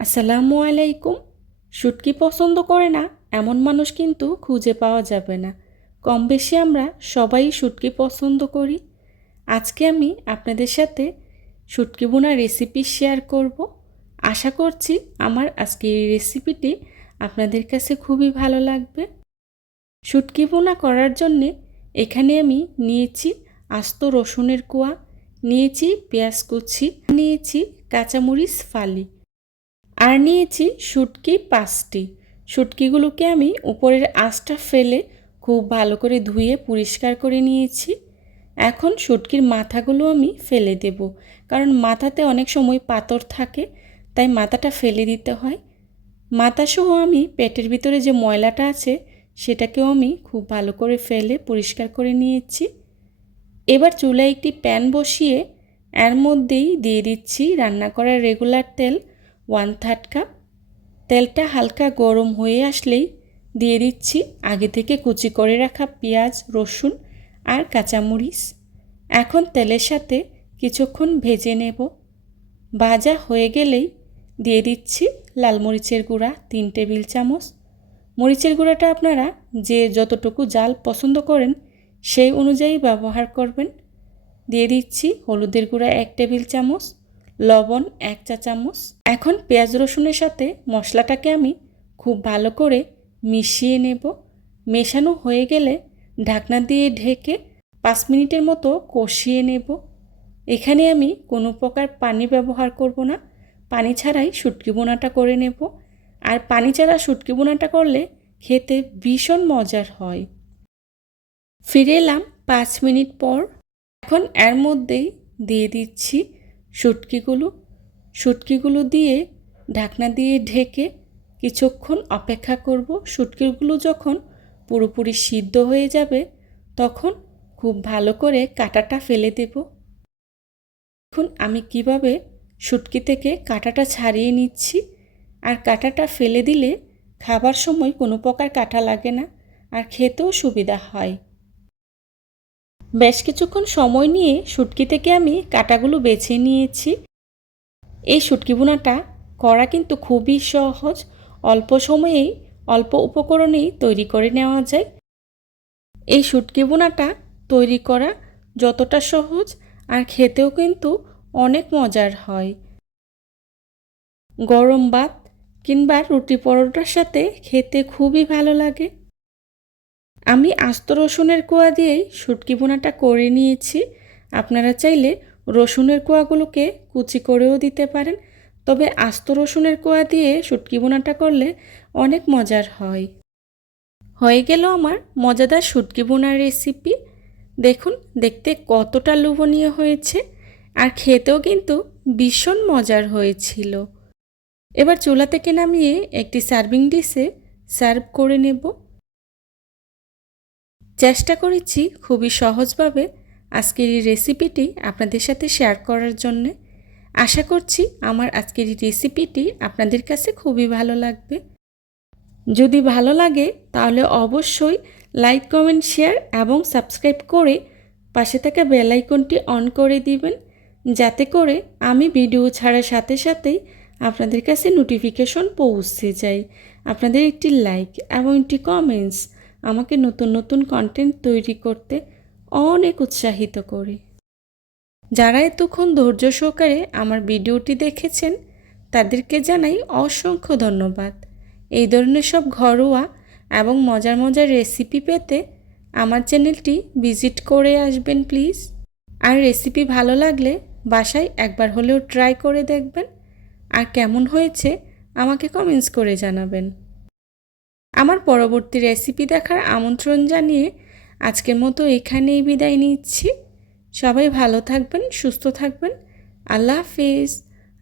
আসসালামু আলাইকুম। শুটকি পছন্দ করে না, এমন মানুষ কিন্তু খুঁজে পাওয়া যাবে না। কম বেশি আমরা সবাই শুটকি পছন্দ করি। আজকে আমি আপনাদের সাথে শুটকি বোনা রেসিপি শেয়ার করব। আশা করছি আমার আজকের এই রেসিপিটি আপনাদের কাছে খুবই ভালো লাগবে। শুটকি বোনা করার জন্যে এখানে আমি নিয়েছি আস্ত রসুনের কোয়া, নিয়েছি পেঁয়াজ কুচি, নিয়েছি কাঁচামরিচ ফালি। আর নিয়েছি শুটকি পাঁচটি। শুটকিগুলোকে আমি উপরের আঁচটা ফেলে খুব ভালো করে ধুয়ে পরিষ্কার করে নিয়েছি। এখন শুটকির মাথাগুলো আমি ফেলে দেব। কারণ মাথাতে অনেক সময় পাথর থাকে, তাই মাথাটা ফেলে দিতে হয়। মাথাসহ আমি পেটের ভিতরে যে ময়লাটা আছে, সেটাকেও আমি খুব ভালো করে ফেলে পরিষ্কার করে নিয়েছি। এবার চুলায় একটি প্যান বসিয়ে, এর মধ্যেই দিয়ে দিচ্ছি রান্না করার রেগুলার তেল। One third cup. তেলটা হালকা গরম হয়ে আসলেই দিয়ে দিচ্ছি আগে থেকে কুচি করে রাখা পেঁয়াজ, রসুন আর কাঁচামরিচ। এখন তেলের সাথে কিছুক্ষণ ভেজে নেব। ভাজা হয়ে গেলেই দিয়ে দিচ্ছি লাল মরিচের গুঁড়া, তিন টেবিল চামচ। মরিচের গুঁড়াটা আপনারা যে যতটুকু জাল পছন্দ করেন সেই অনুযায়ী ব্যবহার করবেন। দিয়ে দিচ্ছি হলুদের গুঁড়া এক টেবিল চামচ। লবণ এক চা চামচ। এখন পেঁয়াজ রসুনের সাথে মশলাটাকে আমি খুব ভালো করে মিশিয়ে নেব। মেশানো হয়ে গেলে ঢাকনা দিয়ে ঢেকে পাঁচ মিনিটের মতো কষিয়ে নেব। এখানে আমি কোনো প্রকার পানি ব্যবহার করব না। পানি ছাড়াই শুটকি বোনাটা করে নেব। আর পানি ছাড়া শুটকি বোনাটা করলে খেতে ভীষণ মজার হয়। ফিরে এলাম পাঁচ মিনিট পর। এখন এর মধ্যেই দিয়ে দিচ্ছি শুটকিগুলো শুটকিগুলো দিয়ে ঢাকনা দিয়ে ঢেকে কিছুক্ষণ অপেক্ষা করব। শুটকিগুলো যখন পুরোপুরি সিদ্ধ হয়ে যাবে, তখন খুব ভালো করে কাটাটা ফেলে দেব। এখন আমি কীভাবে শুটকি থেকে কাটাটা ছাড়িয়ে নিচ্ছি। আর কাটাটা ফেলে দিলে খাবার সময় কোনো প্রকার কাটা লাগে না। আর খেতেও সুবিধা হয়। বেশ কিছুক্ষণ সময় নিয়ে শুটকি থেকে আমি কাটাগুলো বেছে নিয়েছি। এই শুটকি বোনাটা করা কিন্তু খুবই সহজ। অল্প সময়েই, অল্প উপকরণেই তৈরি করে নেওয়া যায়। এই শুটকি বোনাটা তৈরি করা যতটা সহজ আর খেতেও কিন্তু অনেক মজার হয়। গরম ভাত কিংবা রুটি পরোটার সাথে খেতে খুবই ভালো লাগে। আমি আস্ত রসুনের কোয়া দিয়েই শুটকি বোনাটা করে নিয়েছি। আপনারা চাইলে রসুনের কোয়াগুলোকে কুচি করেও দিতে পারেন, তবে আস্ত রসুনের কোয়া দিয়ে শুটকি বোনাটা করলে অনেক মজার হয়। হয়ে গেল আমার মজাদার শুটকি বোনার রেসিপি। দেখুন, দেখতে কতটা লোভনীয় হয়েছে আর খেতেও কিন্তু ভীষণ মজার হয়েছিল। এবার চুলা থেকে নামিয়ে একটি সার্ভিং ডিশে সার্ভ করে নেব। চেষ্টা করেছি খুবই সহজভাবে আজকের এই রেসিপিটি আপনাদের সাথে শেয়ার করার জন্যে। আশা করছি আমার আজকের এই রেসিপিটি আপনাদের কাছে খুবই ভালো লাগবে। যদি ভালো লাগে, তাহলে অবশ্যই লাইক কমেন্ট শেয়ার এবং সাবস্ক্রাইব করে পাশে থাকা বেল আইকনটি অন করে দিবেন। যাতে করে আমি ভিডিও ছাড়ার সাথে সাথেই আপনাদের কাছে নোটিফিকেশন পৌঁছে যায়। আপনাদের একটি লাইক এবং একটি কমেন্টস আমাকে নতুন নতুন কন্টেন্ট তৈরি করতে অনেক উৎসাহিত করে। যারা এতক্ষণ ধৈর্য সহকারে আমার ভিডিওটি দেখেছেন, তাদেরকে জানাই অসংখ্য ধন্যবাদ। এই ধরনের সব ঘরোয়া এবং মজার মজার রেসিপি পেতে আমার চ্যানেলটি ভিজিট করে আসবেন প্লিজ। আর রেসিপি ভালো লাগলে বাসায় একবার হলেও ট্রাই করে দেখবেন। আর কেমন হয়েছে আমাকে কমেন্টস করে জানাবেন। আমার পরবর্তী রেসিপি দেখার আমন্ত্রণ জানিয়ে আজকের মতো এখানেই বিদায় নিচ্ছি। সবাই ভালো থাকবেন, সুস্থ থাকবেন। আল্লাহ হাফিজ।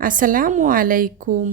আসসালামু আলাইকুম।